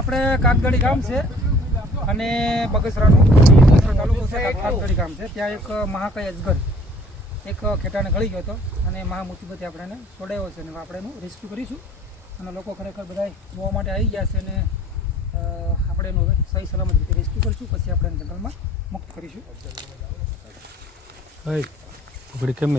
આપણે કાગદડી ગામ છે અને બગસરાનું તાલુકો છે કાગદડી ગામ છે. ત્યાં એક મહાકાય અજગર એક ખેટાને ગળી ગયો હતો અને મહા મુસીબતે આપણે એને છોડાવ્યો છે અને આપણે એનું રેસ્ક્યુ કરીશું અને લોકો ખરેખર બધા જોવા માટે આવી ગયા છે અને આપણે એનું હવે સહી સલામત રીતે રેસ્ક્યુ કરીશું. પછી આપણે એને જંગલમાં મુક્ત કરીશું. પકડી કેમ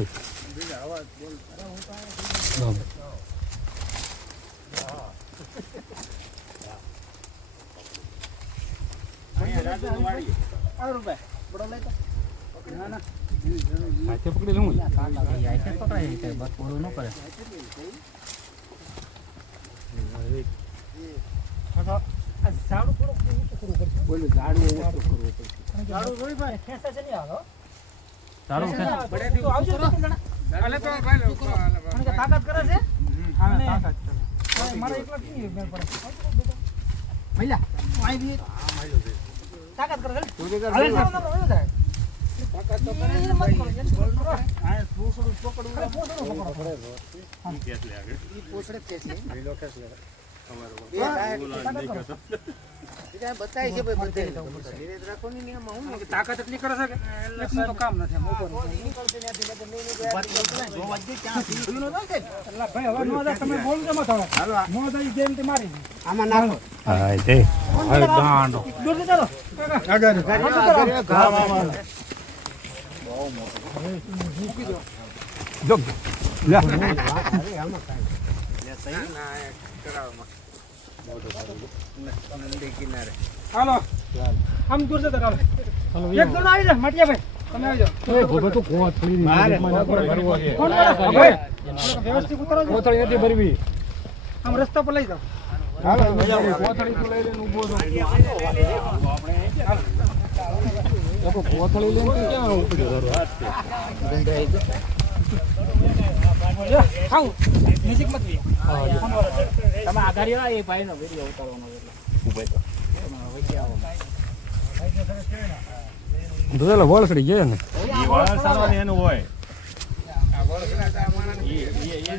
પકડી લઉં પકડાય બસ ઓળું ન કરે. ઝાડું થોડુંક કરવું પડશે. બોલું ઝાડું ઓછું કરવું પડશે. ઝાડું થોડી ભાઈ ખેંચા છે નહીં હાલો. સારું છે. આવજો તાકાત કરે છે. મારા એકલા કેવી મેળ પડે મહિલા આવી તાકાત કરે છે. તાકાત તો કરે છે ભાઈ. આ પૂછડું પકડવું ઈ પૂછડે છે લીલો કેસ લે બતાય છે ભાઈ બતાય ધીરે રાખો ની નિયમમાં હું તાકાત એટલી કરે છે કે એટલું તો કામ નથી. ભાઈ હવે નો જાય તમે બોલ જમા થાવ નો જાય જેમ તે મારી આમાં નાખો. હા તે હવે ગાંડો દૂર ચાલો આગળ ગામ આમાં બહુ મોટો મૂકી દો જો લે આમાં કાઈ લે સહી ના કરાવમાં નંદી કિનારે હાલો આમ દૂર જતા હાલો એક દૂર આવી જા મટિયા ભાઈ તમે આવી જાઓ. એ ભોગો તો કોવા થોડી મારે ભરવો છે. ફોન કરો ભાઈ વ્યવસ્થિત ઉતરો છો. કોથળી નથી ભરવી. આમ રસ્તા પર લઈ જાઓ. હાલો કોથળી તો લઈ લઈને ઊભો છો. લોકો કોથળી લઈને તો ક્યાં ઉપડ્યો ધરો ખાવ નજીક મત બી તમે આધારી આ એ ભાઈનો વિડિયો ઉતારવાનો એટલે ઊભો તો તો ચાલો વળસડી ગયા ને. ઈ વાળ સારવાની એનું હોય. આ વળગના તા માણસ એ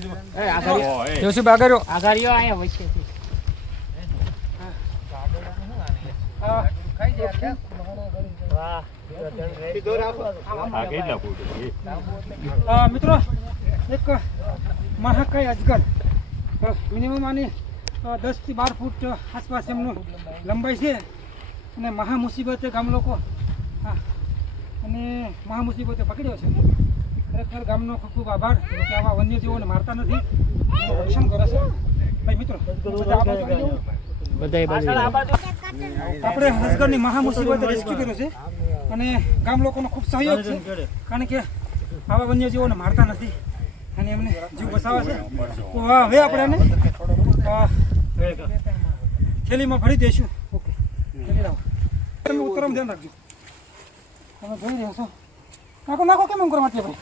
જ એ આધારી ઓય. જોશી બાગર્યો આધારીઓ આયા વચ્ચે હા ખાઈ જાય કે વાહ સીધો રાખો આ કેટલા ફૂટ છે? મિત્રો એક મહાકાય અજગર મિનિમમ આની 10 થી 12 ફૂટ આસપાસ એમનું લંબાઈ છે અને મહા મુસીબતે ગામ લોકો અને મહા મુસીબતે પકડ્યો છે. ખરેખર ગામનો ખૂબ ખૂબ આભાર કે આવા વન્યજીવોને મારતા નથી, એનું રક્ષણ કરે છે. ભાઈ મિત્રો આપણે અજગરની મહા મુસીબતે રેસ્ક્યુ કર્યો છે અને ગામ લોકોનો ખૂબ સહયોગ છે કારણ કે આવા વન્યજીવોને મારતા નથી અને એમને જીવ બચાવે છે. તો હવે આપણે એને થેલીમાં ભરી દઈશું. ઓકે થેલી લાવો. તમે ઉત્તરમ ધ્યાન રાખજો. તમે જોઈ રહ્યા છો નાખો નાખો કેમ એમ કરો માટે ભાઈ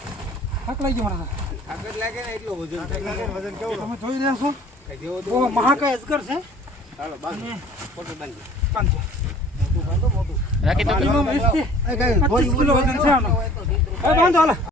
થાક લાગી ગયો મને. આગળ લાગે ને એટલો વજન વજન કેવું તમે જોઈ રહ્યા છો બહુ મહાકાય અજગર છે. ચાલો બાંધો ફોટો બાંધો બાંધો મોટું બાંધો મોટું રાખી દો. 20 થી 25 કિલો વજન છે આનો. હવે બાંધો હાલો.